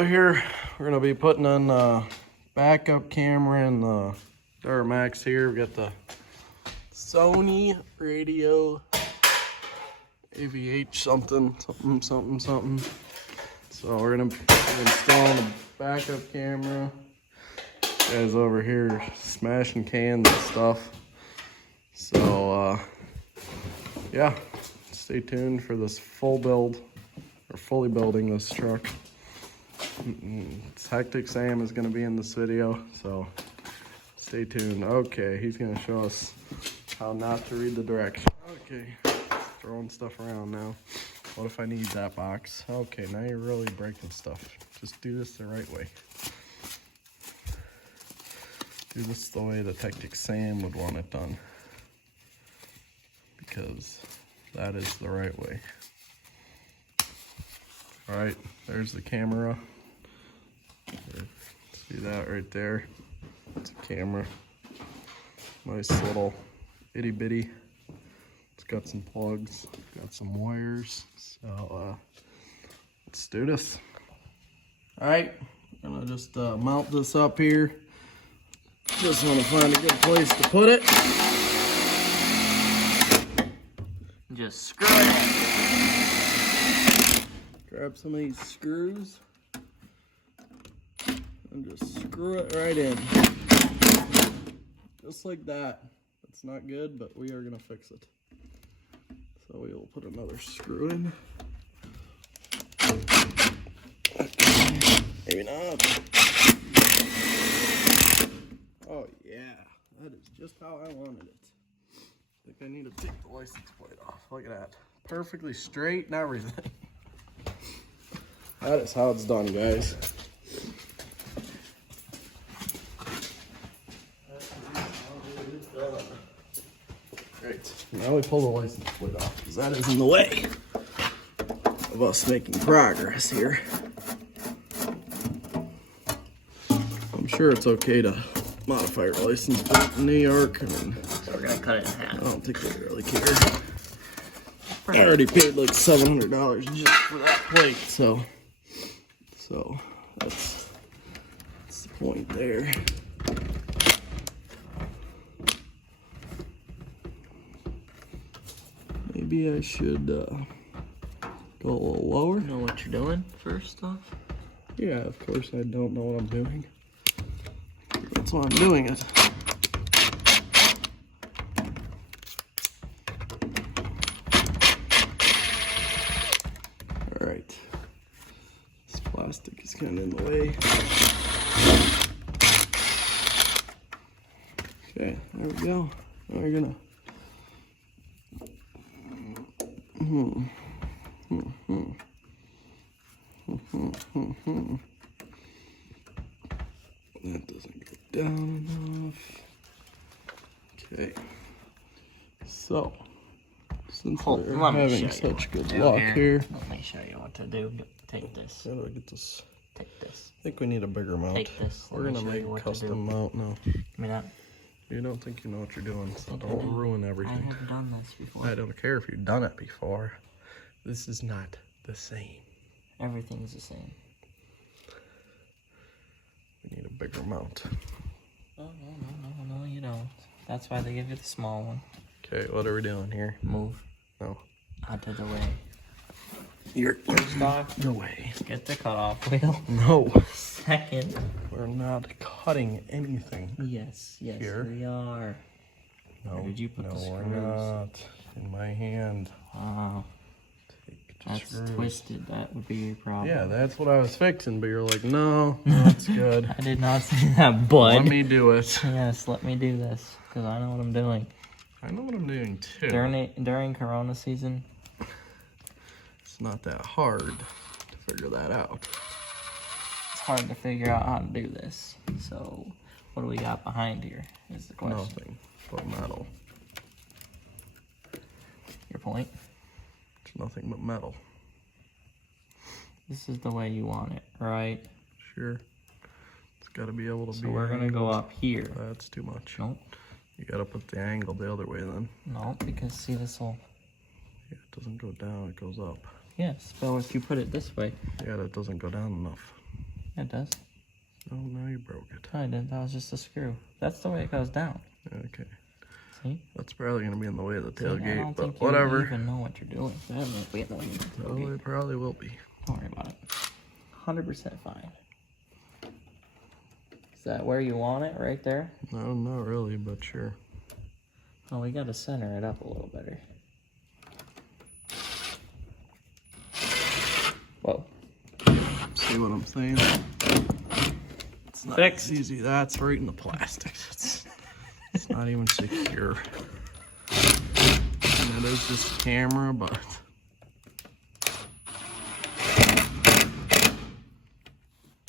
Here we're gonna be putting on backup camera and the DURAMAX here. We got the Sony radio AVH something. So we're gonna be installing a backup camera. Guys over here smashing cans and stuff. So yeah, stay tuned for this full build, or fully building this truck. Hectic Sam is going to be in this video, so stay tuned. Okay, he's going to show us how not to read the directions. Okay, throwing stuff around now. What if I need that box? Okay, now you're really breaking stuff. Just do this the right way. Do this the way that Hectic Sam would want it done, because that is the right way. All right, there's the camera. See that right there? It's a camera. Nice little itty bitty. It's got some plugs, got some wires. So let's do this. All right, I'm gonna just mount this up here. Just want to find a good place to put it. Just screw it. Grab some of these screws and just screw it right in. Just like that. That's not good, but we are gonna fix it. So we will put another screw in. Okay. Maybe not. Oh yeah, that is just how I wanted it. I think I need to take the license plate off. Look at that. Perfectly straight and everything. That is how it's done, guys. Great. Now we pull the license plate off, because that is in the way of us making progress here. I'm sure it's okay to modify your license plate in New York. I mean, So we're gonna cut it in half. I don't think they really care. I already paid like $700 just for that plate, so that's the point there. Maybe I should go a little lower. You know what you're doing first off? Yeah, of course I don't know what I'm doing. That's why I'm doing it. All right. This plastic is kind of in the way. Okay, there we go. Now we're gonna that doesn't go down enough. Okay. So, since we're having such good luck here. Let me show you what to do. Take this. How do I get this? Take this. I think we need a bigger mount. Take this. We're gonna make a custom mount now. Give me that. You don't think you know what you're doing, so don't ruin I everything. have done this before. I don't care if you've done it before. This is not the same. Everything's the same. We need a bigger mount. Oh, no, you don't. That's why they give you the small one. Okay, what are we doing here? Move No. out of the way. You're First off, the way. get the cutoff wheel. No. Second. We're not cutting anything. Yes, Here. we are. No, Where did you put the we're screws? not. In my hand. Wow. Take the That's screws. twisted. That would be your problem. Yeah, that's what I was fixing, but you're like, no, that's good. I did not say that, bud. Let me do it. Yes, let me do this, because I know what I'm doing. I know what I'm doing too. During Corona season, It's not that hard to figure that out. it's hard to figure out how to do this. So, what do we got behind here is the question. Nothing but metal. Your point? It's nothing but metal. This is the way you want it, right? Sure. It's got to be able to be. So we're going to go up here. That's too much. Nope. You gotta put the angle the other way then. No, because see this will... Yeah, it doesn't go down, it goes up. Yes, but if you put it this way... Yeah, that doesn't go down enough. It does. Oh, now you broke it. I didn't. That was just a screw. That's the way it goes down. Okay. See? That's probably going to be in the way of the See, I tailgate, don't but think you whatever. even know what you're doing. That might be in the way of the Oh, tailgate. it probably will be. Don't worry about it. 100% fine. Is that where you want it? Right there? No, not really, but sure. Oh, we got to center it up a little better. Whoa. See what I'm saying? It's not Fixed. as easy. That's right in the plastic. It's not even secure. And it is just a camera, but...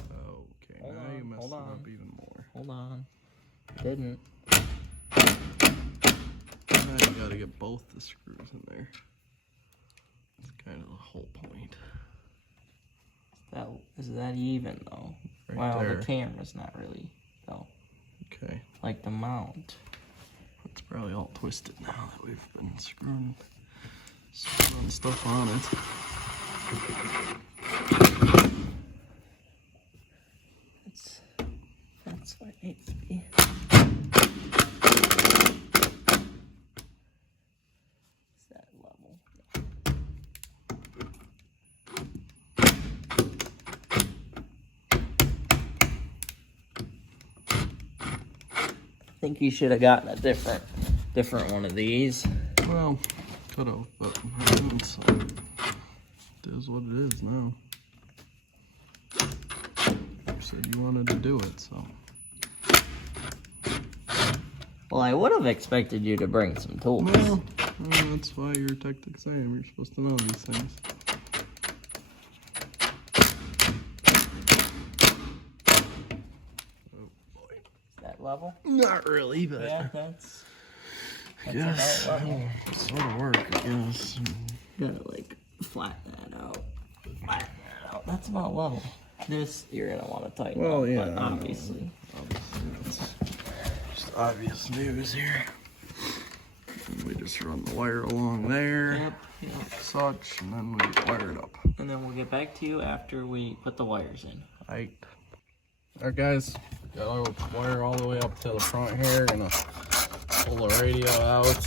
Okay, Hold now on, you messed hold it on. up even more. Hold on. Didn't. Now you gotta get both the screws in there. That's kind of the whole point. Is that even though? Right Well, there. the camera's not really though. Okay. Like the mount. It's probably all twisted now that we've been screwing stuff on it. That's what it needs to be. Is that level? I think you should have gotten a different one of these. Well, could have, but so it is what it is now. You said you wanted to do it, so. Well, I would have expected you to bring some tools. Well, that's why you're a tactic Sam. You're supposed to know these things. Oh boy. Is that level? Not really, but Yeah, that's yes, about level. that'll sort of work, I guess. Gotta like flatten that out. Flatten that out. That's about level. This you're gonna want to tighten Well, up, yeah, but I know. obviously. It's just obvious news here. And we just run the wire along there, Yep. such, and then we wire it up. And then we'll get back to you after we put the wires in. Alright guys, got our wire all the way up to the front here. Gonna pull the radio out.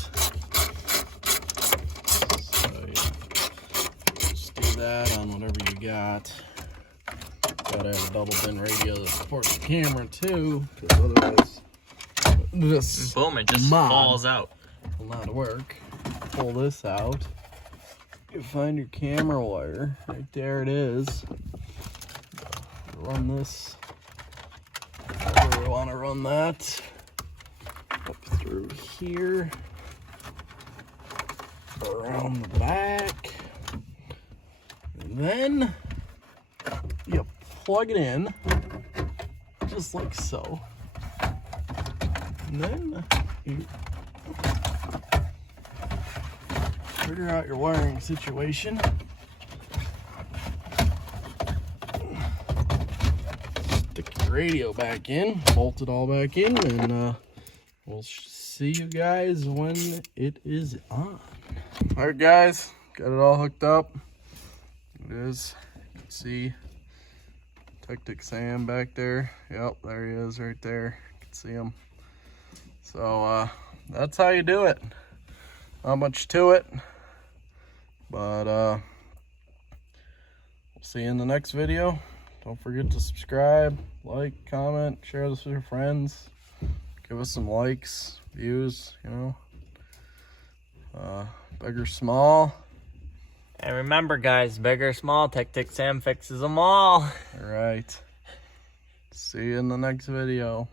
So yeah, just do that on whatever you got. Gotta have a double bin radio that supports the camera too, because otherwise this Boom! It just mod falls out. will not work. Pull this out. You find your camera wire. Right there it is. Run this. However we want to run that. Up through here. Around the back. And then you plug it in. Just like so. And then you figure out your wiring situation. Stick your radio back in, bolt it all back in, and we'll see you guys when it is on. Alright guys, got it all hooked up. It is, you can see Tactic Sam back there. Yep, there he is right there. You can see him. So that's how you do it. Not much to it, but we'll see you in the next video. Don't forget to subscribe, like, comment, share this with your friends. Give us some likes, views, you know. Big or small. And remember, guys, big or small, Tactic Sam fixes them all. All right. See you in the next video.